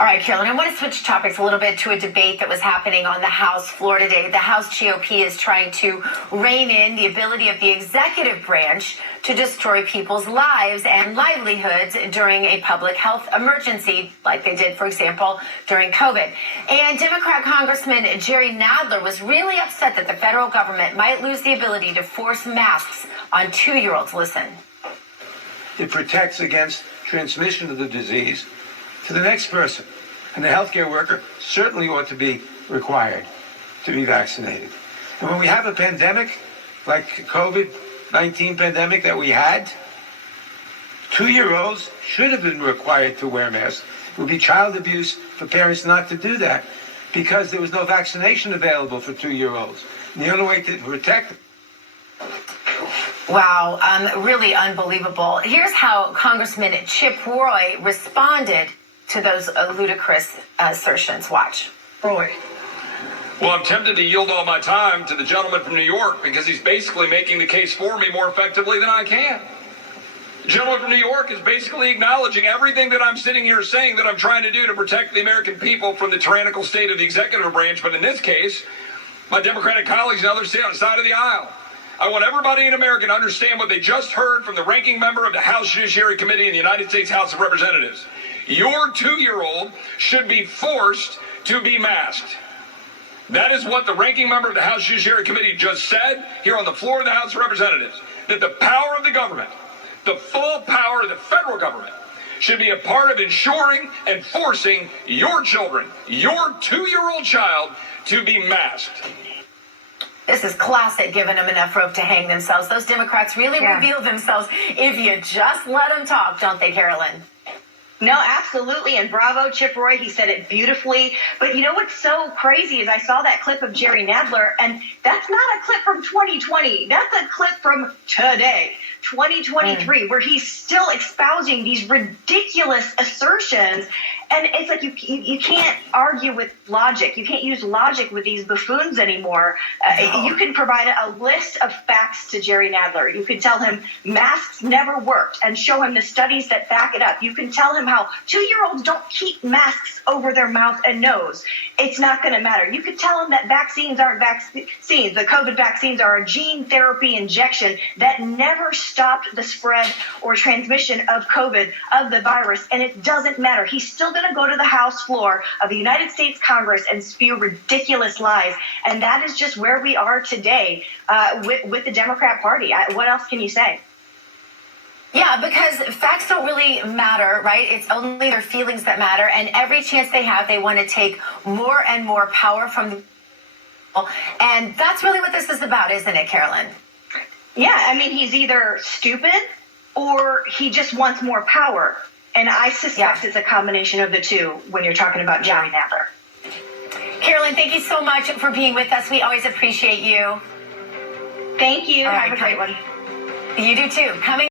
All right, Carolyn, I want to switch topics a little bit to a debate that was happening on the House floor today. The House GOP is trying to rein in the ability of the executive branch to destroy people's lives and livelihoods during a public health emergency, like they did, for example, during COVID. And Democrat Congressman Jerrold Nadler was really upset that the federal government might lose the ability to force masks on 2-year-olds. Listen. It protects against transmission of the disease to the next person. And the healthcare worker certainly ought to be required to be vaccinated. And when we have a pandemic, like COVID-19 pandemic that we had, 2-year-olds should have been required to wear masks. It would be child abuse for parents not to do that because there was no vaccination available for 2-year-olds. And the only way to protect them. Wow, really unbelievable. Here's how Congressman Chip Roy responded to those ludicrous assertions. Watch. Roy. Well, I'm tempted to yield all my time to the gentleman from New York because he's basically making the case for me more effectively than I can. The gentleman from New York is basically acknowledging everything that I'm sitting here saying that I'm trying to do to protect the American people from the tyrannical state of the executive branch. But in this case, my Democratic colleagues on the other side of the aisle. I want everybody in America to understand what they just heard from the ranking member of the House Judiciary Committee in the United States House of Representatives. Your 2-year-old should be forced to be masked. That is what the ranking member of the House Judiciary Committee just said here on the floor of the House of Representatives, that the power of the government, the full power of the federal government, should be a part of ensuring and forcing your children, your 2-year-old child, to be masked. This is classic, giving them enough rope to hang themselves. Those Democrats really reveal themselves if you just let them talk, don't they, Carolyn? No, absolutely. And bravo, Chip Roy. He said it beautifully. But you know what's so crazy is I saw that clip of Jerrold Nadler, and that's not a clip from 2020. That's a clip from today, 2023, where he's still espousing these ridiculous assertions. And it's like you can't argue with logic. You can't use logic with these buffoons anymore. You can provide a list of facts to Jerrold Nadler. You can tell him masks never worked and show him the studies that back it up. You can tell him how 2-year-olds don't keep masks over their mouth and nose. It's not going to matter. You could tell him that vaccines aren't vaccines. The COVID vaccines are a gene therapy injection that never stopped the spread or transmission of COVID, of the virus. And it doesn't matter. He's still going to go to the House floor of the United States Congress and spew ridiculous lies. And that is just where we are today with the Democrat Party. What else can you say? Yeah, because facts don't really matter, right? It's only their feelings that matter. And every chance they have, they want to take more and more power from the people. And that's really what this is about, isn't it, Carolyn? Yeah, I mean, he's either stupid or he just wants more power. And I suspect it's a combination of the two when you're talking about Jerrold Nadler. Carolyn, thank you so much for being with us. We always appreciate you. Thank you. All right, have a great one. You do too. Coming